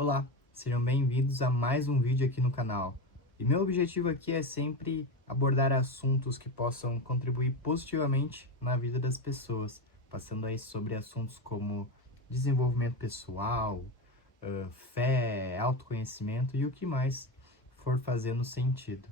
Olá, sejam bem-vindos a mais um vídeo aqui no canal. E meu objetivo aqui é sempre abordar assuntos que possam contribuir positivamente na vida das pessoas, passando aí sobre assuntos como desenvolvimento pessoal, fé, autoconhecimento e o que mais for fazendo sentido.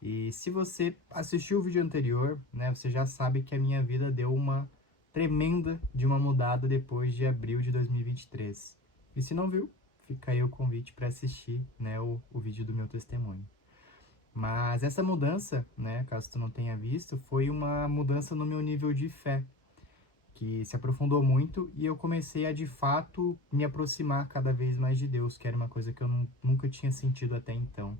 E se você assistiu o vídeo anterior, né, você já sabe que a minha vida deu uma tremenda de uma mudada depois de abril de 2023. E se não viu, fica aí o convite para assistir, né, o vídeo do meu testemunho. Mas essa mudança, né, caso tu não tenha visto, foi uma mudança no meu nível de fé, que se aprofundou muito e eu comecei a de fato me aproximar cada vez mais de Deus, que era uma coisa que eu nunca tinha sentido até então.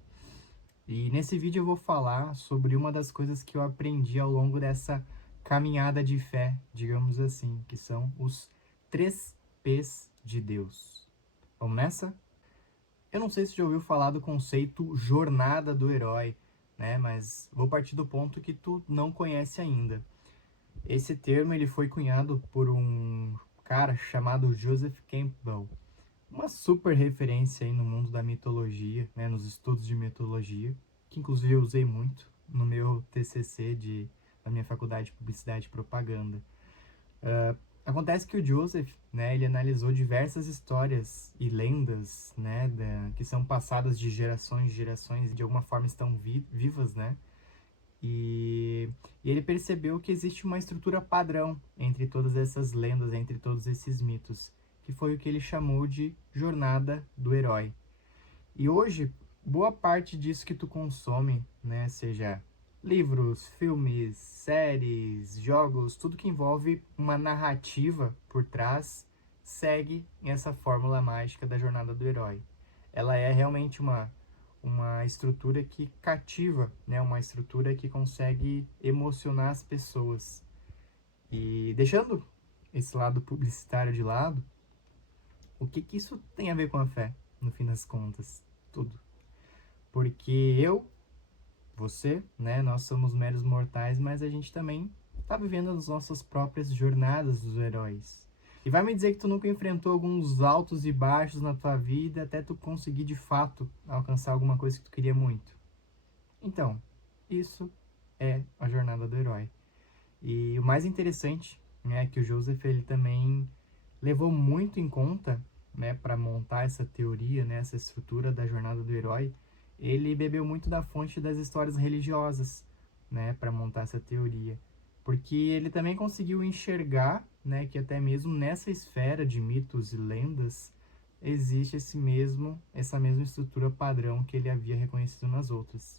E nesse vídeo eu vou falar sobre uma das coisas que eu aprendi ao longo dessa caminhada de fé, digamos assim, que são os 3Ps de Deus. Vamos nessa? Eu não sei se já ouviu falar do conceito jornada do herói, né? Mas vou partir do ponto que tu não conhece ainda. Esse termo ele foi cunhado por um cara chamado Joseph Campbell, uma super referência aí no mundo da mitologia, né, nos estudos de mitologia, que inclusive eu usei muito no meu TCC da minha faculdade de Publicidade e Propaganda. Acontece que o Joseph, né, ele analisou diversas histórias e lendas, né, que são passadas de gerações em gerações e de alguma forma estão vivas, né, e, e ele percebeu que existe uma estrutura padrão entre todas essas lendas, entre todos esses mitos, que foi o que ele chamou de jornada do herói. E hoje, boa parte disso que tu consome, né, seja livros, filmes, séries, jogos, tudo que envolve uma narrativa por trás, segue essa fórmula mágica da jornada do herói. Ela é realmente uma estrutura que cativa, né, uma estrutura que consegue emocionar as pessoas. E deixando esse lado publicitário de lado, o que isso tem a ver com a fé, no fim das contas? Tudo. Porque você, né, nós somos meros mortais, mas a gente também está vivendo as nossas próprias jornadas dos heróis. E vai me dizer que tu nunca enfrentou alguns altos e baixos na tua vida até tu conseguir de fato alcançar alguma coisa que tu queria muito. Então, isso é a jornada do herói. E o mais interessante, né, é que o Joseph ele também levou muito em conta, né, para montar essa teoria, né, essa estrutura da jornada do herói. Ele bebeu muito da fonte das histórias religiosas, né, para montar essa teoria, porque ele também conseguiu enxergar, né, que até mesmo nessa esfera de mitos e lendas existe essa mesma estrutura padrão que ele havia reconhecido nas outras,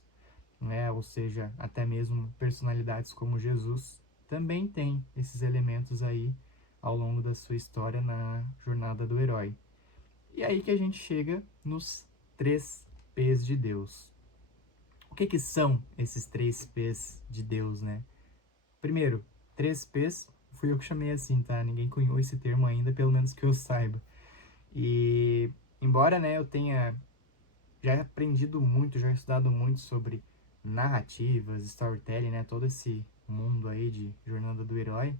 né? Ou seja, até mesmo personalidades como Jesus também tem esses elementos aí ao longo da sua história na jornada do herói. E aí que a gente chega nos 3Ps de Deus. O que são esses 3Ps de Deus, né? Primeiro, 3Ps, fui eu que chamei assim, tá? Ninguém cunhou esse termo ainda, pelo menos que eu saiba. E embora, né, eu tenha já aprendido muito, já estudado muito sobre narrativas, storytelling, né, todo esse mundo aí de jornada do herói,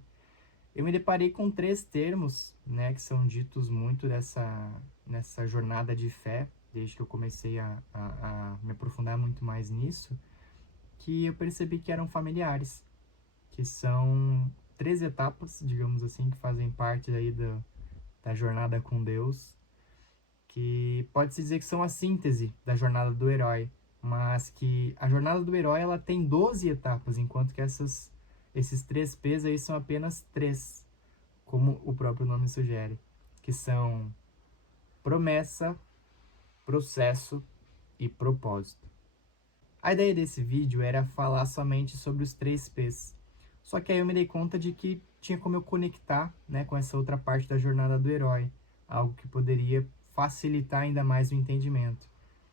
eu me deparei com três termos, né, que são ditos muito nessa jornada de fé, desde que eu comecei a me aprofundar muito mais nisso, que eu percebi que eram familiares, que são três etapas, digamos assim, que fazem parte aí da jornada com Deus, que pode-se dizer que são a síntese da jornada do herói, mas que a jornada do herói ela tem 12 etapas, enquanto que esses 3Ps aí são apenas 3, como o próprio nome sugere, que são promessa, processo e propósito. A ideia desse vídeo era falar somente sobre os 3Ps, só que aí eu me dei conta de que tinha como eu conectar, né, com essa outra parte da jornada do herói, algo que poderia facilitar ainda mais o entendimento.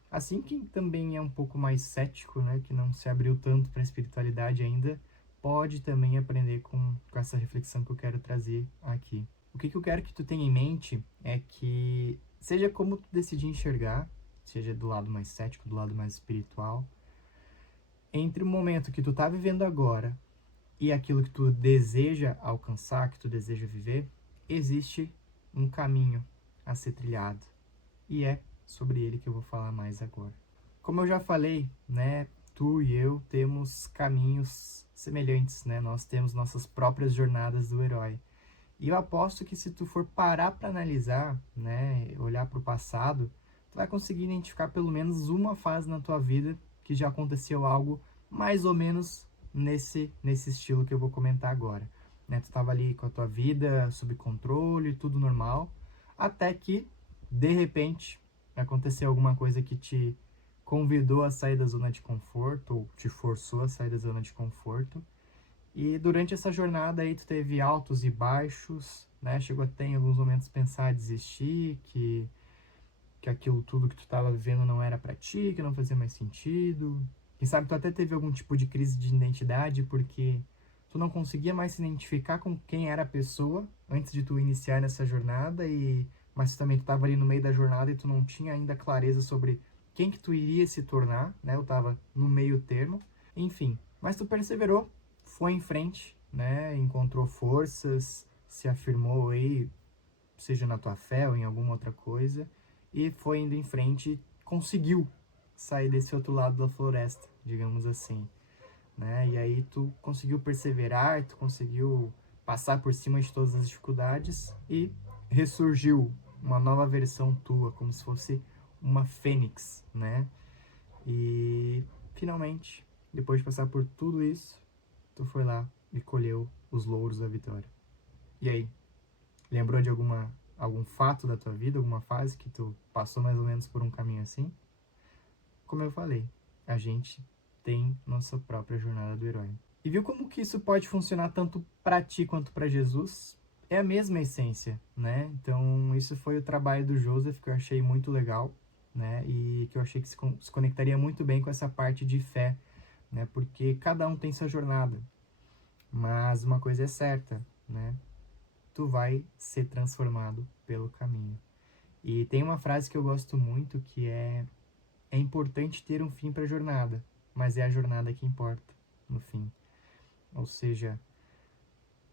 Assim, quem também é um pouco mais cético, né, que não se abriu tanto para a espiritualidade ainda, pode também aprender com essa reflexão que eu quero trazer aqui. O que eu quero que tu tenha em mente é que, seja como tu decidir enxergar, seja do lado mais cético, do lado mais espiritual, entre o momento que tu tá vivendo agora e aquilo que tu deseja alcançar, que tu deseja viver, existe um caminho a ser trilhado. E é sobre ele que eu vou falar mais agora. Como eu já falei, né, tu e eu temos caminhos semelhantes, né? Nós temos nossas próprias jornadas do herói. E eu aposto que se tu for parar para analisar, né, olhar para o passado, tu vai conseguir identificar pelo menos uma fase na tua vida que já aconteceu algo mais ou menos nesse estilo que eu vou comentar agora. Né? Tu estava ali com a tua vida sob controle, tudo normal, até que, de repente, aconteceu alguma coisa que te convidou a sair da zona de conforto, ou te forçou a sair da zona de conforto. E durante essa jornada aí tu teve altos e baixos, né? Chegou até em alguns momentos pensar em desistir, que aquilo tudo que tu estava vivendo não era para ti, que não fazia mais sentido. Quem sabe tu até teve algum tipo de crise de identidade porque tu não conseguia mais se identificar com quem era a pessoa antes de tu iniciar nessa jornada, mas também tu estava ali no meio da jornada e tu não tinha ainda clareza sobre quem que tu iria se tornar, né? Eu estava no meio termo. Enfim, mas tu perseverou, foi em frente, né? Encontrou forças, se afirmou aí, seja na tua fé ou em alguma outra coisa, e foi indo em frente, conseguiu sair desse outro lado da floresta, digamos assim, né? E aí tu conseguiu perseverar, tu conseguiu passar por cima de todas as dificuldades e ressurgiu uma nova versão tua, como se fosse uma fênix, né? E finalmente, depois de passar por tudo isso, tu foi lá e colheu os louros da vitória. E aí, lembrou de algum fato da tua vida, alguma fase que tu passou mais ou menos por um caminho assim? Como eu falei, a gente tem nossa própria jornada do herói. E viu como que isso pode funcionar tanto para ti quanto para Jesus? É a mesma essência, né? Então, isso foi o trabalho do Joseph que eu achei muito legal, né? E que eu achei que se conectaria muito bem com essa parte de fé, né? Porque cada um tem sua jornada. Mas uma coisa é certa, né? Tu vai ser transformado pelo caminho. E tem uma frase que eu gosto muito que é importante ter um fim para a jornada, mas é a jornada que importa no fim. Ou seja,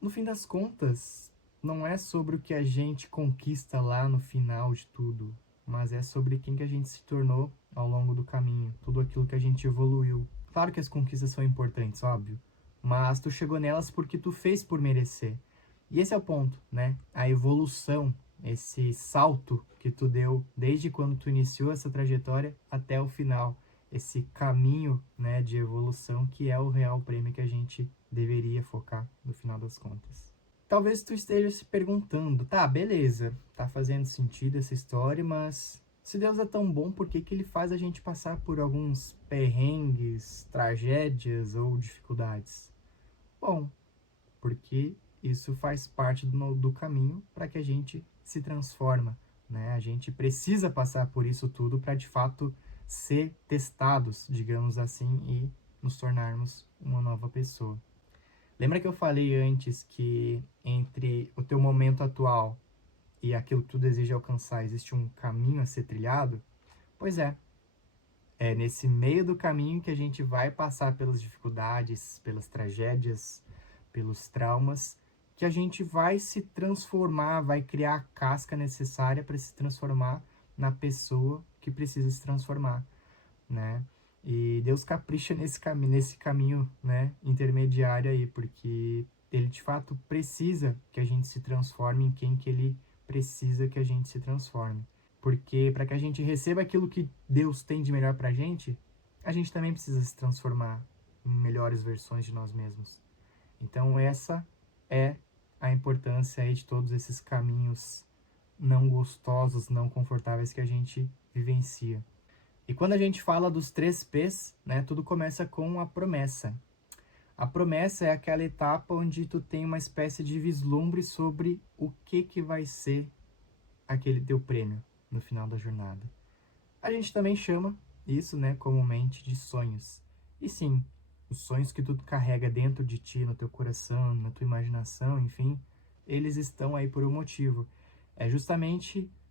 no fim das contas, não é sobre o que a gente conquista lá no final de tudo, mas é sobre quem que a gente se tornou ao longo do caminho, tudo aquilo que a gente evoluiu. Claro que as conquistas são importantes, óbvio, mas tu chegou nelas porque tu fez por merecer. E esse é o ponto, né? A evolução, esse salto que tu deu desde quando tu iniciou essa trajetória até o final, esse caminho, né, de evolução que é o real prêmio que a gente deveria focar no final das contas. Talvez tu esteja se perguntando, tá, beleza, tá fazendo sentido essa história, mas se Deus é tão bom, por que que ele faz a gente passar por alguns perrengues, tragédias ou dificuldades? Bom, porque isso faz parte do caminho para que a gente se transforma, né? A gente precisa passar por isso tudo para de fato ser testados, digamos assim, e nos tornarmos uma nova pessoa. Lembra que eu falei antes que entre o teu momento atual e aquilo que tu deseja alcançar existe um caminho a ser trilhado? Pois é nesse meio do caminho que a gente vai passar pelas dificuldades, pelas tragédias, pelos traumas, que a gente vai se transformar, vai criar a casca necessária para se transformar na pessoa que precisa se transformar, né? E Deus capricha nesse caminho, né, intermediário aí, porque ele de fato precisa que a gente se transforme em quem que ele precisa que a gente se transforme. Porque para que a gente receba aquilo que Deus tem de melhor pra gente, a gente também precisa se transformar em melhores versões de nós mesmos. Então essa é a importância aí de todos esses caminhos não gostosos, não confortáveis que a gente vivencia. E quando a gente fala dos 3 P's, né, tudo começa com a promessa. A promessa é aquela etapa onde tu tem uma espécie de vislumbre sobre o que vai ser aquele teu prêmio no final da jornada. A gente também chama isso, né, comumente de sonhos. E sim, os sonhos que tu carrega dentro de ti, no teu coração, na tua imaginação, enfim, eles estão aí por um motivo.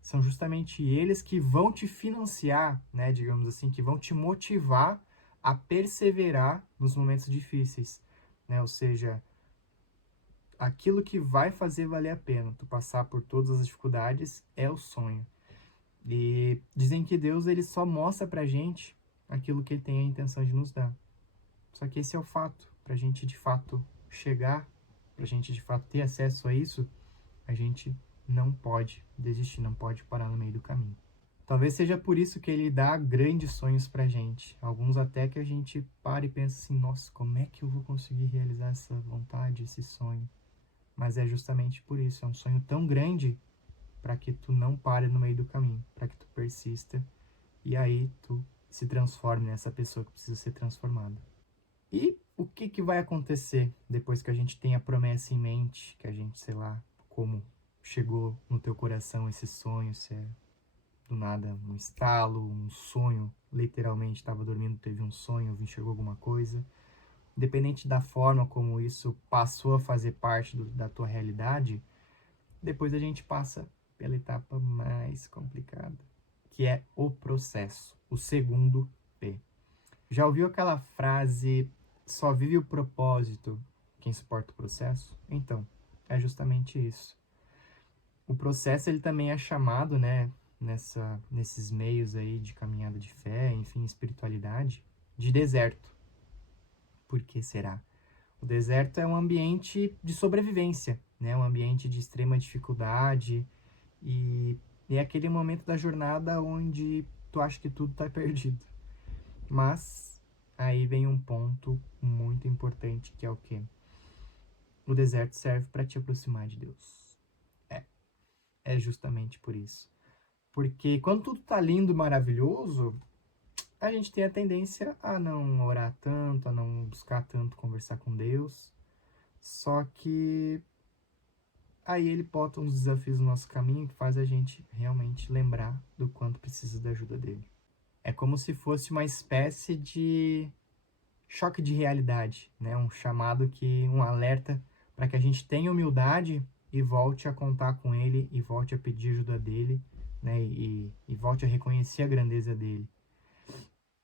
São justamente eles que vão te financiar, né, digamos assim, que vão te motivar a perseverar nos momentos difíceis, né? Ou seja, aquilo que vai fazer valer a pena tu passar por todas as dificuldades é o sonho. E dizem que Deus ele só mostra pra gente aquilo que ele tem a intenção de nos dar. Só que esse é o fato. Pra gente de fato chegar, pra gente de fato ter acesso a isso, a gente não pode desistir, não pode parar no meio do caminho. Talvez seja por isso que ele dá grandes sonhos pra gente. Alguns até que a gente para e pensa assim, nossa, como é que eu vou conseguir realizar essa vontade, esse sonho? Mas é justamente por isso, é um sonho tão grande para que tu não pare no meio do caminho, para que tu persista e aí tu se transforme nessa pessoa que precisa ser transformada. E o que que vai acontecer depois que a gente tem a promessa em mente, que a gente, sei lá, como chegou no teu coração esse sonho, se é do nada um estalo, um sonho, literalmente estava dormindo, teve um sonho, enxergou alguma coisa. Independente da forma como isso passou a fazer parte da tua realidade, depois a gente passa pela etapa mais complicada, que é o processo, o segundo P. Já ouviu aquela frase, só vive o propósito quem suporta o processo? Então, é justamente isso. O processo ele também é chamado, né, nesses meios aí de caminhada de fé, enfim, espiritualidade, de deserto. Por que será? O deserto é um ambiente de sobrevivência, né? Um ambiente de extrema dificuldade e é aquele momento da jornada onde tu acha que tudo está perdido. Mas aí vem um ponto muito importante que é o quê? O deserto serve para te aproximar de Deus. É, é justamente por isso. Porque quando tudo tá lindo, maravilhoso, a gente tem a tendência a não orar tanto, a não buscar tanto conversar com Deus. Só que aí ele bota uns desafios no nosso caminho que faz a gente realmente lembrar do quanto precisa da ajuda dele. É como se fosse uma espécie de choque de realidade, né? Um chamado um alerta para que a gente tenha humildade e volte a contar com ele e volte a pedir ajuda dele, né? E volte a reconhecer a grandeza dele.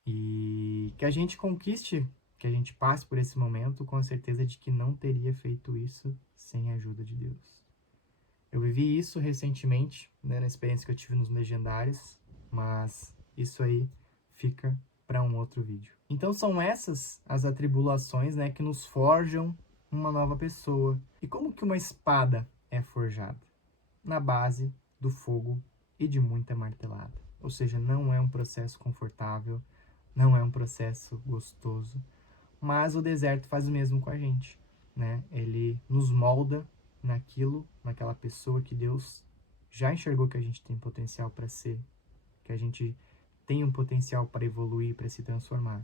E que a gente conquiste, que a gente passe por esse momento com a certeza de que não teria feito isso sem a ajuda de Deus. Eu vivi isso recentemente, né, na experiência que eu tive nos Legendários, mas isso aí fica para um outro vídeo. Então são essas as atribulações, né, que nos forjam uma nova pessoa. E como que uma espada é forjada? Na base do fogo e de muita martelada. Ou seja, não é um processo confortável, não é um processo gostoso, mas o deserto faz o mesmo com a gente, né? Ele nos molda naquela pessoa que Deus já enxergou que a gente tem potencial para ser, que a gente tem um potencial para evoluir, para se transformar.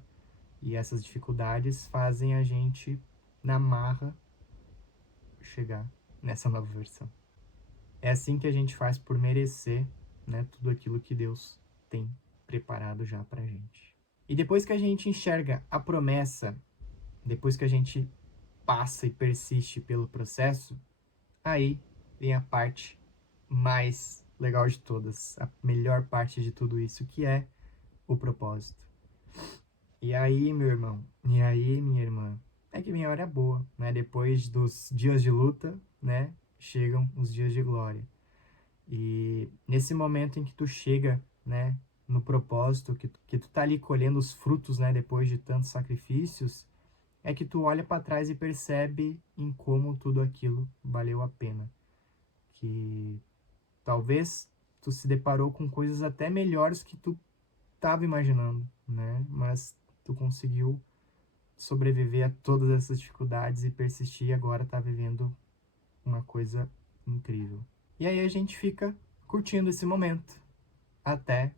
E essas dificuldades fazem a gente, na marra, chegar nessa nova versão. É assim que a gente faz por merecer, né, tudo aquilo que Deus tem preparado já pra gente. E depois que a gente enxerga a promessa, depois que a gente passa e persiste pelo processo, aí vem a parte mais legal de todas, a melhor parte de tudo isso, que é o propósito. E aí, meu irmão, e aí, minha irmã, é que vem a hora boa, né? Depois dos dias de luta, né, chegam os dias de glória. E nesse momento em que tu chega, né, no propósito, que tu tá ali colhendo os frutos, né, depois de tantos sacrifícios, é que tu olha para trás e percebe em como tudo aquilo valeu a pena. Que talvez tu se deparou com coisas até melhores que tu estava imaginando, né? Mas tu conseguiu sobreviver a todas essas dificuldades e persistir e agora tá vivendo uma coisa incrível. E aí a gente fica curtindo esse momento até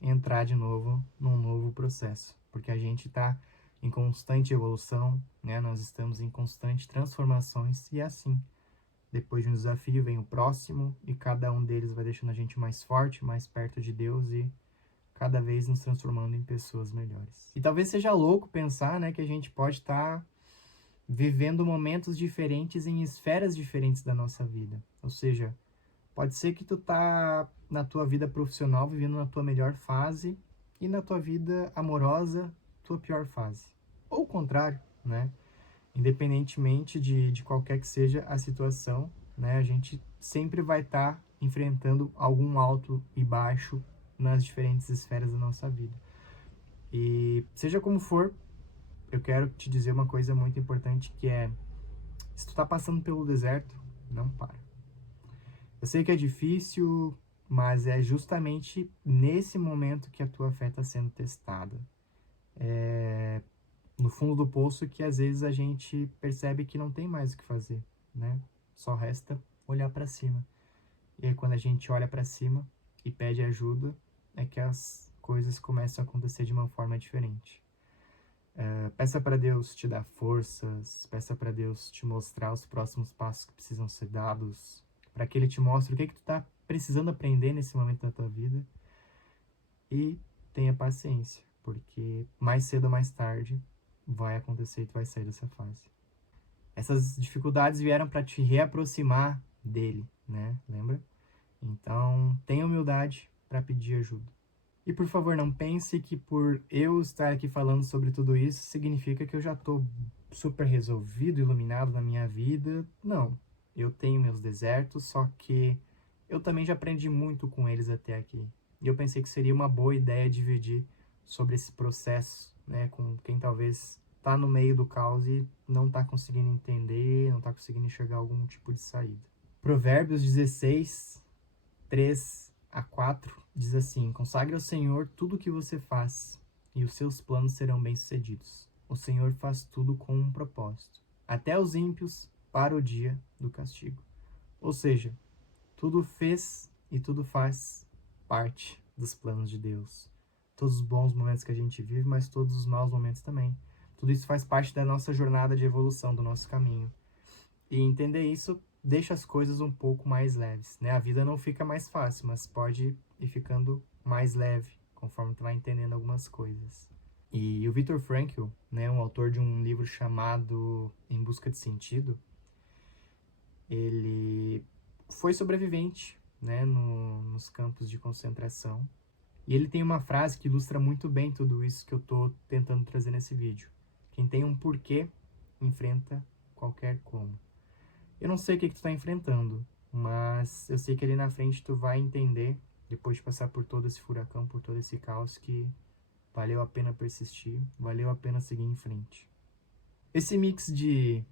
entrar de novo num novo processo, porque a gente está em constante evolução, né? Nós estamos em constante transformações e assim, depois de um desafio vem o próximo e cada um deles vai deixando a gente mais forte, mais perto de Deus e cada vez nos transformando em pessoas melhores. E talvez seja louco pensar, né, que a gente pode estar vivendo momentos diferentes em esferas diferentes da nossa vida. Ou seja, pode ser que tu tá na tua vida profissional vivendo na tua melhor fase e na tua vida amorosa, tua pior fase. Ou o contrário, né? Independentemente de qualquer que seja a situação, né? A gente sempre vai estar enfrentando algum alto e baixo nas diferentes esferas da nossa vida. E seja como for, eu quero te dizer uma coisa muito importante, que é: se tu tá passando pelo deserto, não para. Eu sei que é difícil, mas é justamente nesse momento que a tua fé está sendo testada. É no fundo do poço que às vezes a gente percebe que não tem mais o que fazer, né? Só resta olhar para cima. E aí quando a gente olha para cima e pede ajuda, é que as coisas começam a acontecer de uma forma diferente. Peça para Deus te dar forças, peça para Deus te mostrar os próximos passos que precisam ser dados, para que Ele te mostre o que tu tá precisando aprender nesse momento da tua vida, e tenha paciência, porque mais cedo ou mais tarde vai acontecer e tu vai sair dessa fase. Essas dificuldades vieram para te reaproximar dele, né? Lembra? Então, tenha humildade para pedir ajuda. E por favor, não pense que por eu estar aqui falando sobre tudo isso significa que eu já estou super resolvido, iluminado na minha vida. Não, eu tenho meus desertos, só que eu também já aprendi muito com eles até aqui. E eu pensei que seria uma boa ideia dividir sobre esse processo, né, com quem talvez está no meio do caos e não está conseguindo entender, não está conseguindo enxergar algum tipo de saída. Provérbios 16, 3-4 diz assim: consagre ao Senhor tudo o que você faz, e os seus planos serão bem-sucedidos. O Senhor faz tudo com um propósito, até os ímpios para o dia do castigo. Ou seja, tudo fez e tudo faz parte dos planos de Deus. Todos os bons momentos que a gente vive, mas todos os maus momentos também. Tudo isso faz parte da nossa jornada de evolução, do nosso caminho. E entender isso deixa as coisas um pouco mais leves, né? A vida não fica mais fácil, mas pode ir ficando mais leve, conforme tu vai entendendo algumas coisas. E o Viktor Frankl, né, um autor de um livro chamado Em Busca de Sentido, ele foi sobrevivente, né, nos campos de concentração. E ele tem uma frase que ilustra muito bem tudo isso que eu tô tentando trazer nesse vídeo. Quem tem um porquê, enfrenta qualquer como. Eu não sei o que tu tá enfrentando, mas eu sei que ali na frente tu vai entender, depois de passar por todo esse furacão, por todo esse caos, que valeu a pena persistir, valeu a pena seguir em frente. Esse mix de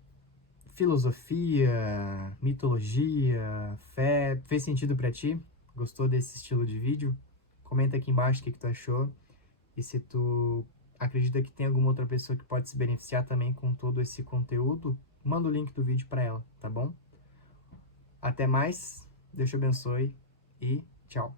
filosofia, mitologia, fé, fez sentido pra ti? Gostou desse estilo de vídeo? Comenta aqui embaixo o que tu achou. E se tu acredita que tem alguma outra pessoa que pode se beneficiar também com todo esse conteúdo, manda o link do vídeo para ela, tá bom? Até mais, Deus te abençoe e tchau!